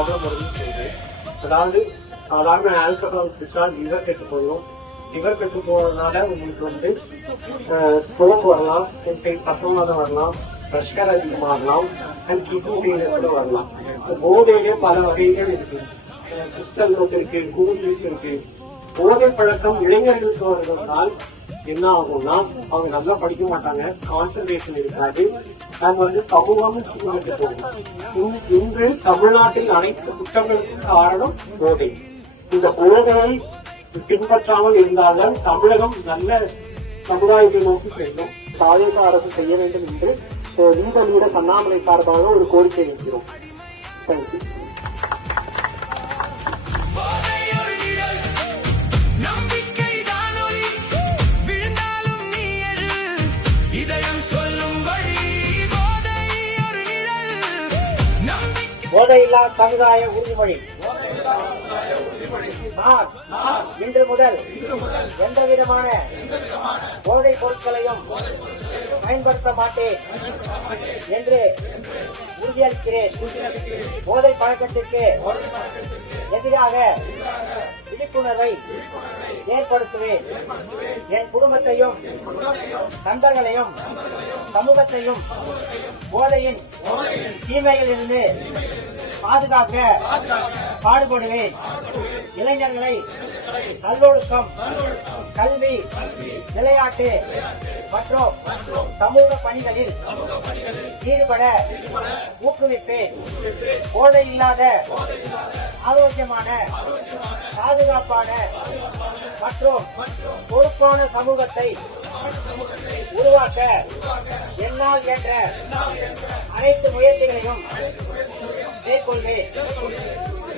Problem வருதுன்னு சொல்லுது. அதாவது சாதாரண ஆல்கஹால் குடிச்சா லிவர் கெட்டு போயிடும். லிவர் கெட்டு போறதுனால உங்களுக்கு ஸ்ட்ரோக் வரலாம், பக்கவாதம் வரலாம், பிரஷர் அதிகமாகலாம், அண்ட் கிட்னி ஃபெயிலியர் கூட வரலாம். போதையிலே பல வகைகள் இருக்கு. கிறிஸ்டல் இருக்கு, கூலிக் இருக்கு. போதை பழக்கம் இளைஞர்களுக்கு வருவதால் என்ன ஆகும்னா அவங்க நல்லா படிக்க மாட்டாங்க, கான்சன்ட்ரேஷன் இருக்காது, அண்ட் சமூகமும் சூழ்நிலை போகும். இன்று தமிழ்நாட்டில் அனைத்து குற்றங்களுக்கும் காரணம் போதை. இந்த போதையை பின்பற்றாமல் இருந்தால்தான் தமிழகம் நல்ல சமுதாயத்தை நோக்கி செல்லும். தாவேக அரசு செய்ய வேண்டும் என்று இந்த லீடர் அண்ணாமலை சார்பாக ஒரு கோரிக்கை வைக்கிறோம். தேங்க்யூ. போதையில்லா சமுதாய உறுதிமொழி. இன்று முதல் எந்த விதமான போதைப் பொருட்களையும் பயன்படுத்த மாட்டேன் என்று உறுதியளிக்கிறேன். போதை பழக்கத்திற்கு எதிராக விழிப்புணர்வை ஏற்படுத்துவேன். என் குடும்பத்தையும் நண்பர்களையும் சமூகத்தையும் போதையின் தீமைகளிலிருந்து பாதுகாக்க பாடுபடுவேன். இளைஞர்களை நல்லொழுக்கம், கல்வி, விளையாட்டு மற்றும் சமூக பணிகளில் ஈடுபட ஊக்குவிப்பேன். போதை இல்லாத ஆரோக்கியமான, பாதுகாப்பான மற்றும் பொறுப்பான சமூகத்தை உருவாக்க என்னால் என்ற அனைத்து முயற்சிகளையும் மேற்கொள்வேன்.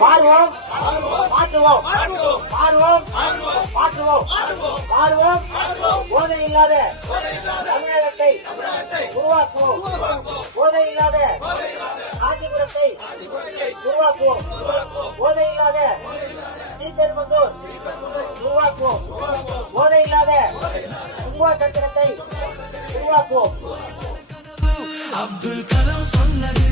மாறுவோம், மாற்றுவோம், மாறுவோம், மாற்றுவோம், மாறுவோம். போதை இல்லாத தமிழகத்தை உருவாக்குவோம். போதை இல்லாத காஞ்சிபுரத்தை உருவாக்குவோம். போதை இல்லாத ஸ்ரீபெரும்புதூர் உருவாக்குவோம். போதை இல்லாத கும்பகோணத்தை உருவாக்குவோம். அப்துல் கலாம் சொன்னது